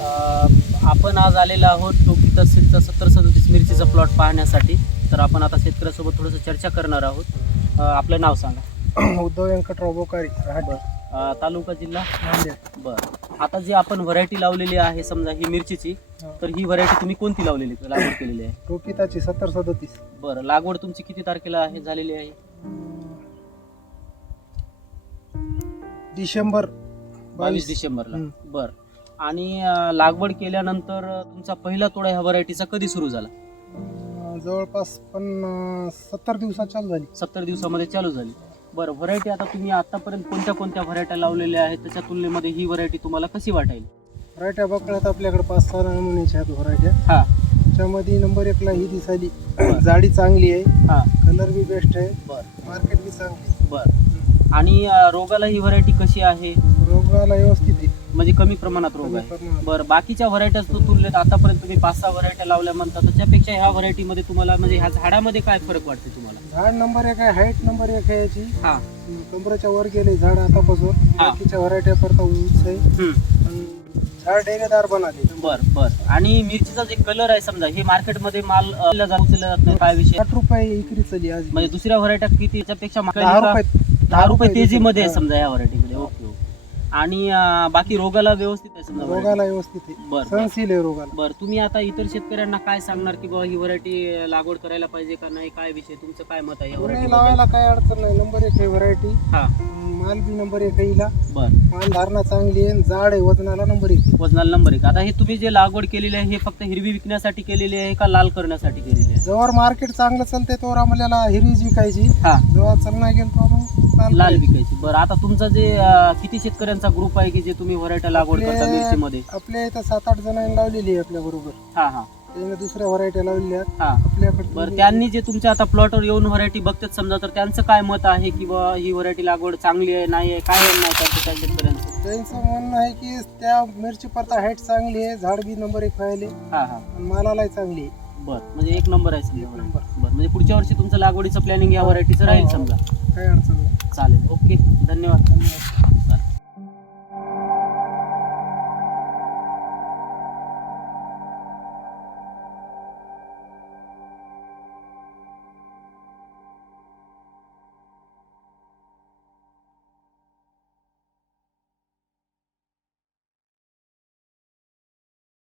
आपण आज आलेलो आहोत टोकी तहसीलचा 7037 मिरचीचा प्लॉट पाहण्यासाठी. तर आपण आता शेतकऱ्यासोबत थोडंसं चर्चा करणार आहोत. आपलं नाव सांगा. उद्धव व्यंकटराव बोकारी, तालुका जिल्हा नांदेड. बरं. आता जी आपण व्हरायटी लावलेली आहे समजा ही मिरचीची, तर ही व्हरायटी तुम्ही कोणती लावलेली लागवड केलेली आहे? टोकीताची 7037. बरं, लागवड तुमची किती तारखेला आहे झालेली आहे? डिसेंबर 22 डिसेंबरला. बरं. आणि लागवड केल्यानंतर तुमचा पहिला तोडा ह्या व्हरायटीचा कधी सुरू झाला? जवळपास 70 दिवसात चालू झाली. 70 दिवसामध्ये चालू झाली. बरं, व्हरायटी आता तुम्ही आतापर्यंत कोणत्या कोणत्या व्हरायट्या लावलेल्या आहेत त्याच्या तुलनेमध्ये ही व्हरायटी तुम्हाला कशी वाटेल? व्हरायट्या बघण्यात आपल्याकडे 5-6 नमुन्याच्या आहेत व्हरायट्या. हा, त्याच्यामध्ये नंबर 1 ला ही दिसाली. जाडी चांगली आहे, हा. कलर बी बेस्ट आहे, बरं मार्केट बी चांगली. बरं. आणि रोगाला ही व्हरायटी कशी आहे? रोगाला व्यवस्थित आहे, म्हणजे कमी प्रमाणात रोग कमी आहे. प्रमाणात. बरं, बाकीच्या व्हरायट्या तुलनेत आतापर्यंत तुम्ही 5-6 व्हरायट्या लावल्या म्हणता, त्याच्यापेक्षा ह्या व्हरायटीमध्ये तुम्हाला म्हणजे ह्या झाडामध्ये काय फरक वाटते तुम्हाला? झाड नंबर 1 आहे, हाईट नंबर 1 आहे याची. हा, कमरेच्या वर गेले झाड आतापासून. हा. बाकीच्या व्हरायट्या करता उंच आहे आणि झाड डेरेदार बनाले. बरं बरं. आणि मिरचीचा जे कलर आहे समजा हे मार्केटमध्ये माल जात नाही, काय विषय? 60 रुपये इकरी चालली आज. म्हणजे दुसऱ्या व्हरायट्या किती याच्यापेक्षा 10 रुपये तेजीमध्ये आहे हा. समजा या व्हरायटीमध्ये. Okay okay. आणि बाकी रोगाला व्यवस्थित आहे समजा variety? रोगाला व्यवस्थित आहे, बरं बरं. सहनशील आहे रोगाला. बरं, तुम्ही आता इतर शेतकऱ्यांना काय सांगणार की बाबा ही व्हरायटी लागवड करायला पाहिजे का नाही? काय विषय, तुमचं काय मत आहे या पुणे व्हरायटी? लावायला काय अडचण नाही. नंबर 1 आहे व्हरायटी. हा, माल बी नंबर 1 आहे हिला. बरं. माल धारणा चांगली आहे, जाड आहे, वजनाला नंबर 1 आहे. वजनाला नंबर 1. आता हे तुम्ही जे लागवड केलेली आहे हे फक्त हिरवी विकण्यासाठी केलेली आहे का लाल करण्यासाठी केलेली आहे? जेव्हा मार्केट चांगलं चालते तोवर आम्हाला हिरवीच विकायची. हा, जेव्हा चालणार गेल तो मग लाल विकायची. बरं, आता तुमचा जे किती शेतकऱ्यांचा ग्रुप आहे की जे तुम्ही व्हरायटी लागवड करता मिरचीमध्ये? आपल्या इथं 7-8 जणांनी लावलेली आहे आपल्या बरोबर. हा हा त्याने दुसऱ्या व्हरायटी लावलेल्या आहेत हा. आपल्याकडे. बरं, त्यांनी जे तुमच्या आता प्लॉटवर येऊन व्हरायटी बघतात समजा, तर त्यांचं काय मत आहे की बा ही व्हरायटी लागवड चांगली आहे नाही आहे? काय म्हणणं आहे त्यांचं त्या शेतकऱ्यांचं? त्यांचं म्हणणं आहे की त्या मिरची परता हाईट चांगली आहे, झाड बी नंबर 1 व्हायले हा हा. आणि मालालाही चांगली आहे. बरं, म्हणजे 1 नंबर आहे समजा. एक नंबर. बरं, म्हणजे पुढच्या वर्षी तुमचं लागवडीचं प्लॅनिंग या व्हरायटीचं राहील समजा. काही अडचण नाही. चालेल, ओके, धन्यवाद. धन्यवाद.